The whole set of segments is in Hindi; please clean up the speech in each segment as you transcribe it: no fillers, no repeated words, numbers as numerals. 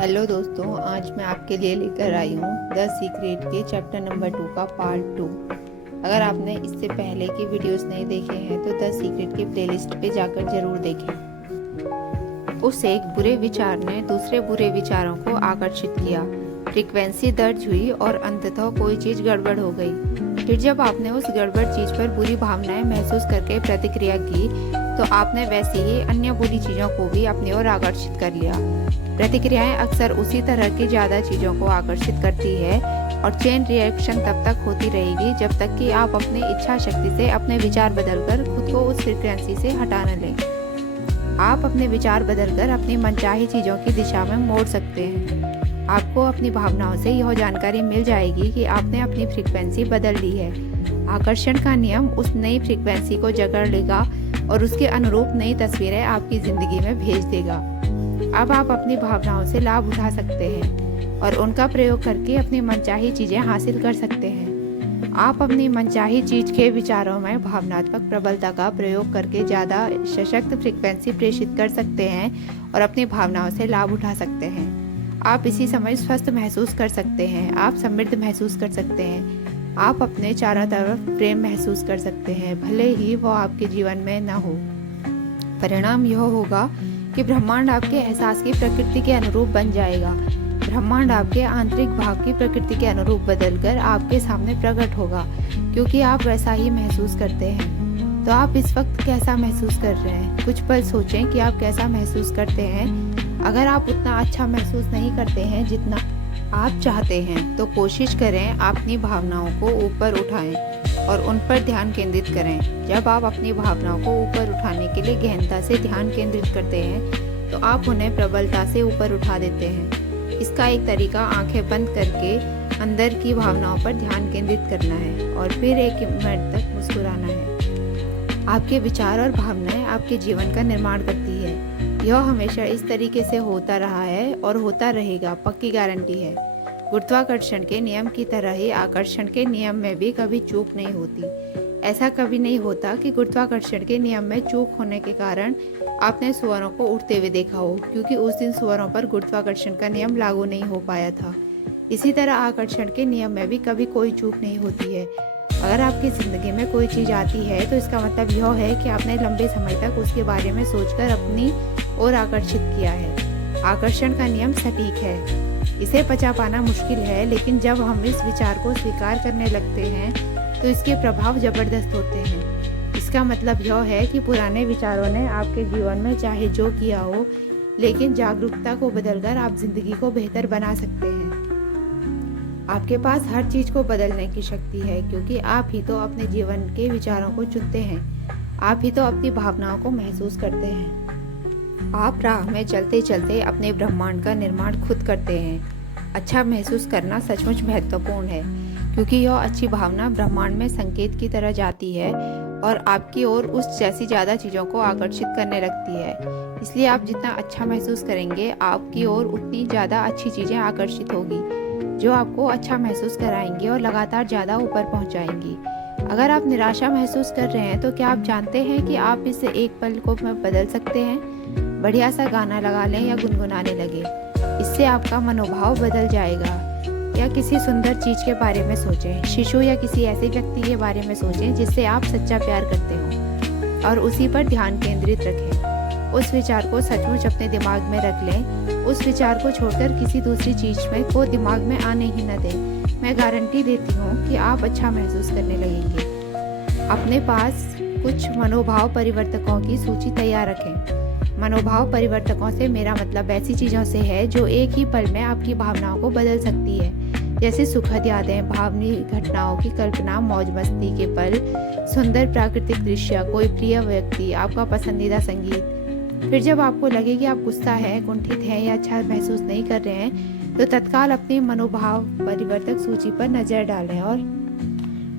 हेलो दोस्तों, आज मैं आपके लिए लेकर आई हूँ द सीक्रेट के चैप्टर नंबर 2 का पार्ट 2। अगर आपने इससे पहले की वीडियोस नहीं देखे हैं तो द सीक्रेट के प्लेलिस्ट पे जाकर जरूर देखें। उस एक बुरे विचार ने दूसरे बुरे विचारों को आकर्षित किया, फ्रीक्वेंसी दर्ज हुई और अंततः कोई चीज़ गड़बड़ हो गई। फिर जब आपने उस गड़बड़ चीज़ पर बुरी भावनाएं महसूस करके प्रतिक्रिया की तो आपने वैसी ही अन्य बुरी चीज़ों को भी अपनी ओर आकर्षित कर लिया। प्रतिक्रियाएं अक्सर उसी तरह की ज़्यादा चीज़ों को आकर्षित करती है और चेन रिएक्शन तब तक होती रहेगी जब तक कि आप अपनी इच्छा शक्ति से अपने विचार बदलकर खुद को उस फ्रीक्वेंसी से हटा न लें। आप अपने विचार बदलकर अपनी मनचाही चीज़ों की दिशा में मोड़ सकते हैं। आपको अपनी भावनाओं से यह जानकारी मिल जाएगी कि आपने अपनी फ्रीक्वेंसी बदल ली है। आकर्षण का नियम उस नई फ्रीक्वेंसी को जकड़ लेगा और उसके अनुरूप नई तस्वीरें आपकी ज़िंदगी में भेज देगा। अब आप अपनी भावनाओं से लाभ उठा सकते हैं और उनका प्रयोग करके अपनी मनचाही चीज़ें हासिल कर सकते हैं। आप अपनी मनचाही चीज़ के विचारों में भावनात्मक प्रबलता का प्रयोग करके ज़्यादा सशक्त फ्रीक्वेंसी प्रेषित कर सकते हैं और अपनी भावनाओं से लाभ उठा सकते हैं। आप इसी समय स्वस्थ महसूस कर सकते हैं, आप समृद्ध महसूस कर सकते हैं, आप अपने चारों तरफ प्रेम महसूस कर सकते हैं, भले ही वो आपके जीवन में न हो। परिणाम यह होगा कि ब्रह्मांड आपके एहसास की प्रकृति के अनुरूप बन जाएगा। ब्रह्मांड आपके आंतरिक भाव की प्रकृति के अनुरूप बदलकर आपके सामने प्रकट होगा, क्योंकि आप वैसा ही महसूस करते हैं। तो आप इस वक्त कैसा महसूस कर रहे हैं? कुछ पल सोचें कि आप कैसा महसूस करते हैं। अगर आप उतना अच्छा महसूस नहीं करते हैं जितना आप चाहते हैं तो कोशिश करें अपनी भावनाओं को ऊपर उठाएं और उन पर ध्यान केंद्रित करें। जब आप अपनी भावनाओं को ऊपर उठाने के लिए गहनता से ध्यान केंद्रित करते हैं तो आप उन्हें प्रबलता से ऊपर उठा देते हैं। इसका एक तरीका आंखें बंद करके अंदर की भावनाओं पर ध्यान केंद्रित करना है और फिर 1 मिनट तक मुस्कुराना है। आपके विचार और भावनाएं आपके जीवन का निर्माण करती है। यह हमेशा इस तरीके से होता रहा है और होता रहेगा, पक्की गारंटी है। गुरुत्वाकर्षण के नियम की तरह ही आकर्षण के नियम में भी कभी चूक नहीं होती। ऐसा कभी नहीं होता कि गुरुत्वाकर्षण के नियम में चूक होने के कारण आपने सुअरों को उड़ते हुए देखा हो, क्योंकि उस दिन सुअरों पर गुरुत्वाकर्षण का नियम लागू नहीं हो पाया था। इसी तरह आकर्षण के नियम में भी कभी कोई चूक नहीं होती है। अगर आपकी ज़िंदगी में कोई चीज़ आती है तो इसका मतलब यह है कि आपने लंबे समय तक उसके बारे में सोचकर अपनी ओर आकर्षित किया है। आकर्षण का नियम सटीक है, इसे पचा पाना मुश्किल है, लेकिन जब हम इस विचार को स्वीकार करने लगते हैं तो इसके प्रभाव जबरदस्त होते हैं। इसका मतलब यह है कि पुराने विचारों ने आपके जीवन में चाहे जो किया हो, लेकिन जागरूकता को बदलकर आप जिंदगी को बेहतर बना सकते हैं। आपके पास हर चीज़ को बदलने की शक्ति है, क्योंकि आप ही तो अपने जीवन के विचारों को चुनते हैं। आप ही तो अपनी भावनाओं को महसूस करते हैं। आप राह में चलते चलते अपने ब्रह्मांड का निर्माण खुद करते हैं। अच्छा महसूस करना सचमुच महत्वपूर्ण है, क्योंकि यह अच्छी भावना ब्रह्मांड में संकेत की तरह जाती है और आपकी ओर उस जैसी ज़्यादा चीज़ों को आकर्षित करने लगती है। इसलिए आप जितना अच्छा महसूस करेंगे, आपकी ओर उतनी ज़्यादा अच्छी चीज़ें आकर्षित होगी, जो आपको अच्छा महसूस कराएंगी और लगातार ज़्यादा ऊपर पहुँचाएंगी। अगर आप निराशा महसूस कर रहे हैं तो क्या आप जानते हैं कि आप इस एक पल को बदल सकते हैं? बढ़िया सा गाना लगा लें या गुनगुनाने लगे, इससे आपका मनोभाव बदल जाएगा। या किसी सुंदर चीज़ के बारे में सोचें, शिशु या किसी ऐसे व्यक्ति के बारे में सोचें जिससे आप सच्चा प्यार करते हो और उसी पर ध्यान केंद्रित रखें। उस विचार को सचमुच अपने दिमाग में रख लें। उस विचार को छोड़कर किसी दूसरी चीज़ में को दिमाग में आने ही न दें। मैं गारंटी देती हूँ कि आप अच्छा महसूस करने लगेंगे। अपने पास कुछ मनोभाव परिवर्तकों की सूची तैयार रखें। मनोभाव परिवर्तकों से मेरा मतलब ऐसी चीज़ों से है जो एक ही पल में आपकी भावनाओं को बदल सकती है, जैसे सुखद यादें, भावनीय घटनाओं की कल्पना, मौज मस्ती के पल, सुंदर प्राकृतिक दृश्य, कोई प्रिय व्यक्ति, आपका पसंदीदा संगीत। फिर जब आपको लगे कि आप गुस्सा हैं, कुंठित हैं या अच्छा महसूस नहीं कर रहे हैं तो तत्काल अपनी मनोभाव परिवर्तक सूची पर नज़र डालें और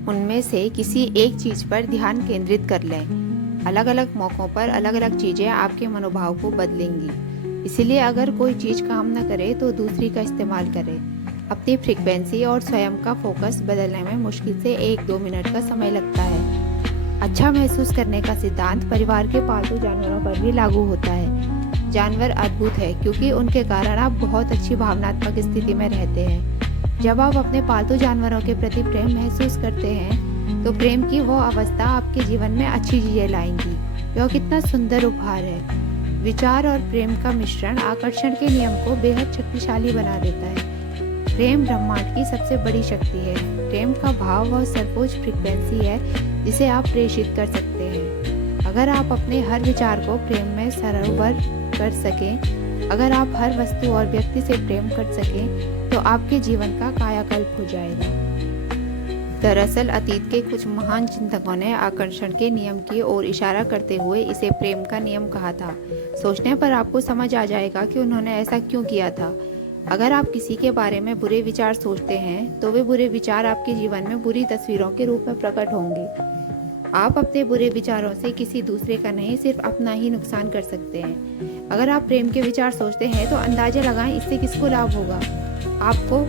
उनमें से किसी एक चीज़ पर ध्यान केंद्रित कर लें। अलग अलग मौक़ों पर अलग अलग चीज़ें आपके मनोभाव को बदलेंगी। इसीलिए अगर कोई चीज़ काम न करे तो दूसरी का इस्तेमाल करें। अपनी फ्रीक्वेंसी और स्वयं का फोकस बदलने में मुश्किल से 1-2 मिनट का समय लगता है। अच्छा महसूस करने का सिद्धांत परिवार के पालतू जानवरों पर भी लागू होता है। जानवर अद्भुत है क्योंकि उनके कारण आप बहुत अच्छी भावनात्मक स्थिति में रहते हैं। जब आप अपने पालतू जानवरों के प्रति प्रेम महसूस करते हैं तो प्रेम की वो अवस्था आपके जीवन में अच्छी चीजें लाएंगी। यह कितना सुंदर उपहार है। विचार और प्रेम का मिश्रण आकर्षण के नियम को बेहद शक्तिशाली बना देता है। प्रेम ब्रह्मांड की सबसे बड़ी शक्ति है। प्रेम का भाव और सर्वोच्च फ्रीक्वेंसी है जिसे आप प्रेषित कर सकते हैं। अगर आप अपने हर विचार को प्रेम में सरोवर कर सकें, अगर आप हर वस्तु और व्यक्ति से प्रेम कर सकें, तो आपके जीवन का कायाकल्प हो जाएगा। दरअसल अतीत के कुछ महान चिंतकों ने आकर्षण के नियम की ओर इशारा करते हुए इसे प्रेम का नियम कहा था। सोचने पर आपको समझ आ जाएगा कि उन्होंने ऐसा क्यों किया था। अगर आप किसी के बारे में बुरे विचार सोचते हैं तो वे बुरे विचार आपके जीवन में बुरी तस्वीरों के रूप में प्रकट होंगे। आप अपने बुरे विचारों से किसी दूसरे का नहीं, सिर्फ अपना ही नुकसान कर सकते हैं। अगर आप प्रेम के विचार सोचते हैं तो अंदाजा लगाएं इससे किसको लाभ होगा, आपको।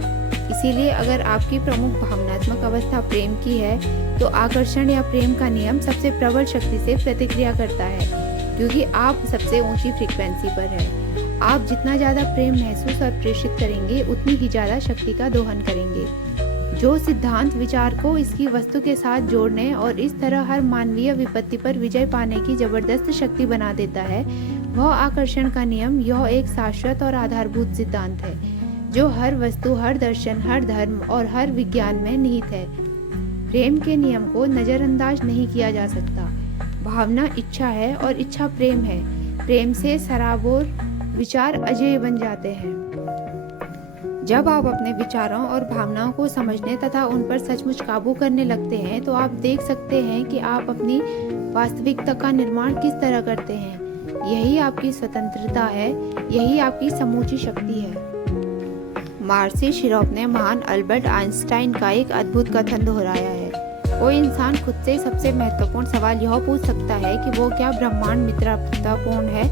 इसीलिए अगर आपकी प्रमुख भावनात्मक अवस्था प्रेम की है तो आकर्षण या प्रेम का नियम सबसे प्रबल शक्ति से प्रतिक्रिया करता है, क्योंकि आप सबसे ऊंची फ्रीक्वेंसी पर है। आप जितना ज़्यादा प्रेम महसूस और प्रेषित करेंगे उतनी ही ज़्यादा शक्ति का दोहन करेंगे। जो सिद्धांत विचार को इसकी वस्तु के साथ जोड़ने और इस तरह हर मानवीय विपत्ति पर विजय पाने की जबरदस्त शक्ति बना देता है, वह आकर्षण का नियम। यह एक शाश्वत और आधारभूत सिद्धांत है जो हर वस्तु, हर दर्शन, हर धर्म और हर विज्ञान में निहित है। प्रेम के नियम को नज़रअंदाज नहीं किया जा सकता। भावना इच्छा है और इच्छा प्रेम है। प्रेम से सराबोर विचार अजेय बन जाते हैं। जब आप अपने विचारों और भावनाओं को समझने तथा उन पर सचमुच काबू करने लगते हैं तो आप देख सकते हैं कि आप अपनी वास्तविकता का निर्माण किस तरह करते हैं। यही आपकी स्वतंत्रता है, यही आपकी समूची शक्ति है। मार्सी शिरोप ने महान अल्बर्ट आइंस्टाइन का एक अद्भुत कथन दोहराया है। कोई इंसान खुद से सबसे महत्वपूर्ण सवाल यह पूछ सकता है कि वो क्या ब्रह्मांड मित्रतापूर्ण है।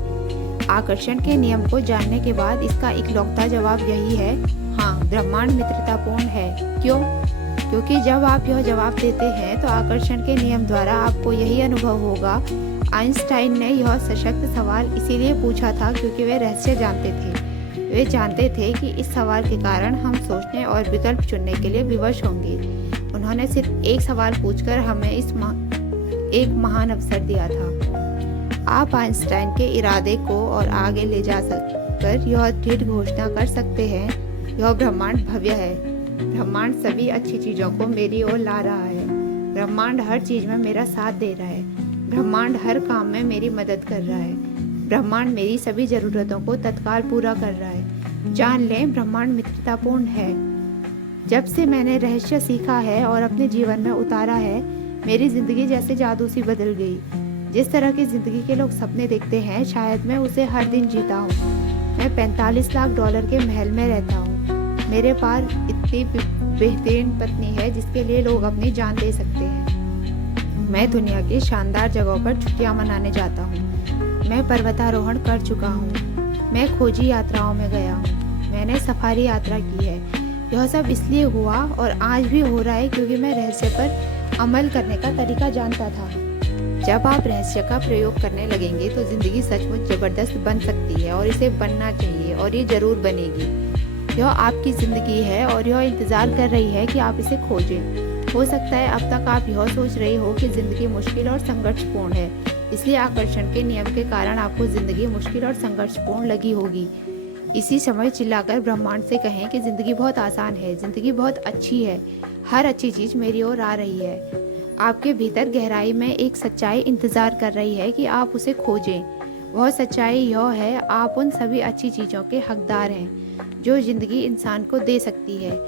आकर्षण के नियम को जानने के बाद इसका इकलौता जवाब यही है, हाँ, ब्रह्मांड मित्रतापूर्ण है। क्यों? क्योंकि जब आप यह जवाब देते हैं तो आकर्षण के नियम द्वारा आपको यही अनुभव होगा। आइंस्टाइन ने यह सशक्त सवाल इसीलिए पूछा था क्योंकि वे रहस्य जानते थे। वे जानते थे कि इस सवाल के कारण हम सोचने और विकल्प चुनने के लिए विवश होंगे। उन्होंने सिर्फ एक सवाल पूछकर हमें एक महान अवसर दिया था। आप आइंस्टाइन के इरादे को और आगे ले जा कर यह दृढ़ घोषणा कर सकते हैं, यह ब्रह्मांड भव्य है। ब्रह्मांड सभी अच्छी चीज़ों को मेरी ओर ला रहा है। ब्रह्मांड हर चीज़ में मेरा साथ दे रहा है। ब्रह्मांड हर काम में मेरी मदद कर रहा है। ब्रह्मांड मेरी सभी ज़रूरतों को तत्काल पूरा कर रहा है। जान लें, ब्रह्मांड मित्रतापूर्ण है। जब से मैंने रहस्य सीखा है और अपने जीवन में उतारा है, मेरी ज़िंदगी जैसे जादू सी बदल गई। जिस तरह की ज़िंदगी के लोग सपने देखते हैं, शायद मैं उसे हर दिन जीता हूँ। मैं 45 लाख डॉलर के महल में रहता हूँ। मेरे पास इतनी बेहतरीन पत्नी है जिसके लिए लोग अपनी जान दे सकते हैं। मैं दुनिया की शानदार जगहों पर छुट्टियाँ मनाने जाता हूँ। मैं पर्वतारोहण कर चुका हूँ। मैं खोजी यात्राओं में गया हूँ। मैंने सफारी यात्रा की है। यह सब इसलिए हुआ और आज भी हो रहा है क्योंकि मैं रहस्य पर अमल करने का तरीका जानता था। जब आप रहस्य का प्रयोग करने लगेंगे तो ज़िंदगी सचमुच ज़बरदस्त बन सकती है और इसे बनना चाहिए और ये ज़रूर बनेगी। यह आपकी ज़िंदगी है और यह इंतज़ार कर रही है कि आप इसे खोजें। हो सकता है अब तक आप यह सोच रहे हो कि ज़िंदगी मुश्किल और संघर्षपूर्ण है, इसलिए आकर्षण के नियम के कारण आपको ज़िंदगी मुश्किल और संघर्षपूर्ण लगी होगी। इसी समय चिल्लाकर ब्रह्मांड से कहें कि ज़िंदगी बहुत आसान है, ज़िंदगी बहुत अच्छी है, हर अच्छी चीज़ मेरी ओर आ रही है। आपके भीतर गहराई में एक सच्चाई इंतज़ार कर रही है कि आप उसे खोजें। वह सच्चाई यह है, आप उन सभी अच्छी चीज़ों के हकदार हैं जो ज़िंदगी इंसान को दे सकती है।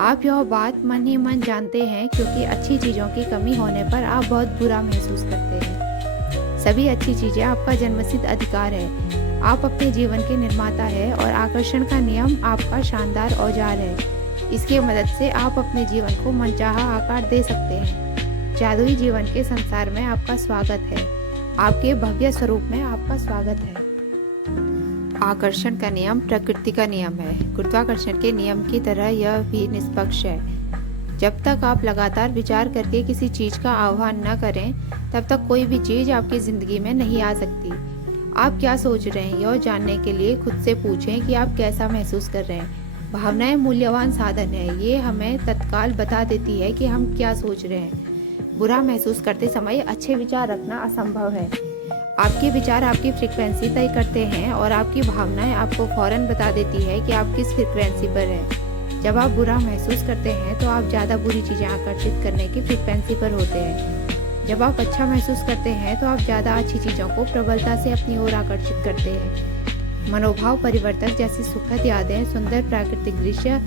आप यह बात मन ही मन जानते हैं क्योंकि अच्छी चीज़ों की कमी होने पर आप बहुत बुरा महसूस करते हैं। सभी अच्छी चीज़ें आपका जन्मसिद्ध अधिकार है। आप अपने जीवन के निर्माता हैं और आकर्षण का नियम आपका शानदार औजार है। इसकी मदद से आप अपने जीवन को मनचाहा आकार दे सकते हैं। जादुई जीवन के संसार में आपका स्वागत है। आपके भव्य स्वरूप में आपका स्वागत है। आकर्षण का नियम प्रकृति का नियम है। गुरुत्वाकर्षण के नियम की तरह यह भी निष्पक्ष है। जब तक आप लगातार विचार करके किसी चीज़ का आह्वान न करें, तब तक कोई भी चीज़ आपकी ज़िंदगी में नहीं आ सकती। आप क्या सोच रहे हैं, यह जानने के लिए खुद से पूछें कि आप कैसा महसूस कर रहे हैं। भावनाएं मूल्यवान साधन है, ये हमें तत्काल बता देती है कि हम क्या सोच रहे हैं। बुरा महसूस करते समय अच्छे विचार रखना असंभव है। आपके विचार आपकी फ्रीक्वेंसी तय करते हैं और आपकी भावनाएं आपको फौरन बता देती है कि आप किस फ्रीक्वेंसी पर हैं। जब आप बुरा महसूस करते हैं तो आप ज़्यादा बुरी चीज़ें आकर्षित करने की फ्रीक्वेंसी पर होते हैं। जब आप अच्छा महसूस करते हैं तो आप ज़्यादा अच्छी चीज़ों को प्रबलता से अपनी ओर आकर्षित करते हैं। मनोभाव परिवर्तक जैसी सुखद यादें, सुंदर प्राकृतिक दृश्य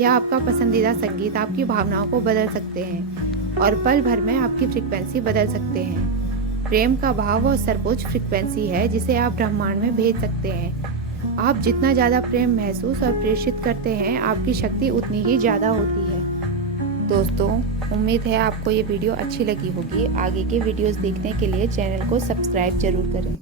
या आपका पसंदीदा संगीत आपकी भावनाओं को बदल सकते हैं और पल भर में आपकी फ्रीक्वेंसी बदल सकते हैं। प्रेम का भाव और सर्वोच्च फ्रीक्वेंसी है जिसे आप ब्रह्मांड में भेज सकते हैं। आप जितना ज़्यादा प्रेम महसूस और प्रेषित करते हैं, आपकी शक्ति उतनी ही ज़्यादा होती है। दोस्तों, उम्मीद है आपको ये वीडियो अच्छी लगी होगी। आगे के वीडियोस देखने के लिए चैनल को सब्सक्राइब जरूर करें।